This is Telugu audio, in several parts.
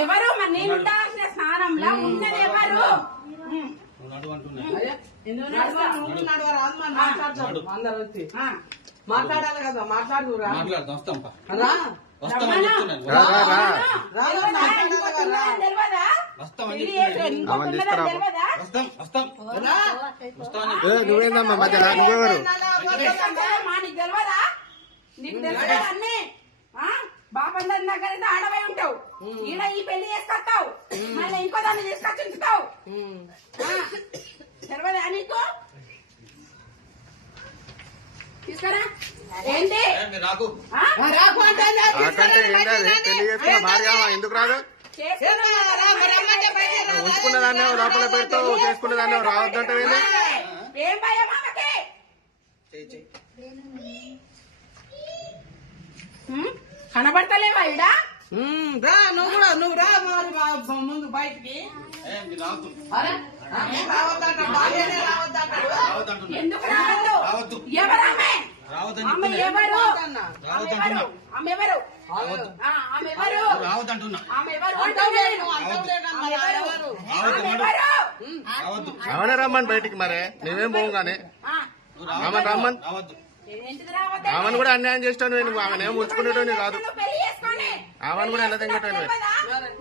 ఎవరు మరి నేను ఉండాల్సిన స్థానంలో ఉన్నది ఎవరు మాట్లాడాలి కదా మాట్లాడురా నువ్వేందమ్మా మధ్యలో నువ్వెవరు నీకు తెలియదా అన్నీ? దగ్గర ఆడవై ఉంటావు. ఈడ ఈ పెళ్ళి చేసుకొస్తావు. మళ్ళీ ఇంకో దాన్ని తీసుకొచ్చి ఉంచుతావు. నీకు? తీసుకురా. ఏంటి? రాకు? రాకు అంటే ఎందుకు రాదు? లోపల పెడతావు? రావద్దంటే ఏం భయం ఆమెకి? కనబడతలేవా ఉమ్, రా నువ్వు కూడా నువ్వు రా మరి ముందు బయటికి. అరే ఆ, ఏం రావద్దంటాడు భార్యనే రావద్దంటాడు రావద్దు? అంటున్నా. ఎందుకు రావద్దు. ఎవరామె రమ్మని బయటికి మరే. నువ్వేం పోవు కానీ ఆ, నువ్వు ఆమెను రమ్మని రావద్దు. ఆమెను కూడా అన్యాయం చేస్తాను నువ్వు ఆమెను ఏం ఉంచుకునేటోని కాదు. నువ్వు పెళ్ళి చేసుకొని ఆమెను కూడా ఎలా తెంగటోని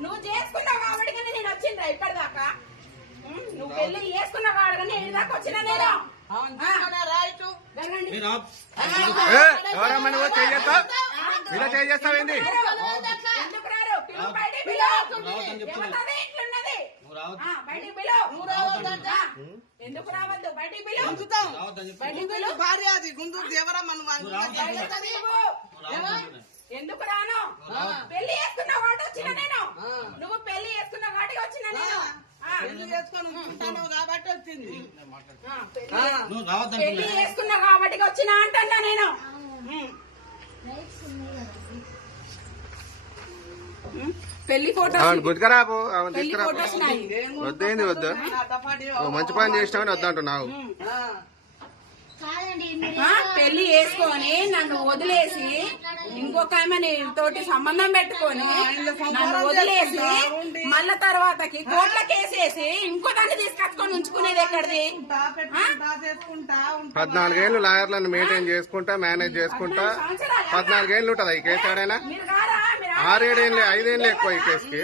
నువ్వు చేసుకున్నావు కాబట్టి నేను వచ్చిండ్రా ఇప్పటిదాకా. ఉమ్, నువ్వు పెళ్ళి చేసుకున్నావు కాబట్టి నేను దాకా వచ్చిన నేను. అవును, తీసుకురా, రా ఇటు. జరగండి. మీరు రావద్దు. ఏ ఎవరమ్మా నువ్వు? చేస్తావు ఇలా చేస్తావేంది? ఎందుకు రారు? పిలువు బయటికి పిలువు. బయటికి పిలువు నువ్వు రావద్దంట. ఎందుకు రావద్దు బయటికి పిలువు చెప్పి బయటికి పిలువు భార్య అది దేవరమ్మ నువ్వు. పిలువు. అంటున్నా. ఎందుకు రాను. పెళ్ళి చేసుకున్న వచ్చిన నేను. నువ్వు పెళ్ళి చేసుకున్న వాటికి వచ్చిన నేను ఆ. పెళ్ళి చేసుకొని కాబట్టి వచ్చింది. ఆ, పెళ్ళి ఆ. నువ్వు రావద్దు పెళ్ళి అంటున్నా చేసుకున్న కాబట్టి వచ్చిన అంటా నేను ఉమ్. పెళ్ళి. ఫోటోస్ వద్దేంది వద్దు? ఓ మంచి పని చేసినావని వద్దంటున్నావు. ఆ. కాదండి మీరు ఆ, పెళ్ళి చేసుకొని నన్ను వదిలేసి ఇంకొక ఆమె తోటి సంబంధం పెట్టుకొని నన్ను వదిలేసి మళ్ళా తర్వాతకి కోట్ల కేసేసి ఇంకో దాన్ని తీసుకొచ్చుకొని ఉంచుకునేది ఎక్కడిది? ఉంటా. పద్నాలుగేళ్ళు లాయర్లను మెయింటైన్ చేసుకుంటా మేనేజ్ చేసుకుంటా. పద్నాలుగేళ్ళు ఉంటది ఈ కేసు మీరు మీరు ఆరేడేళ్ళు ఐదేళ్ళు ఎక్కువ ఈ కేసుకి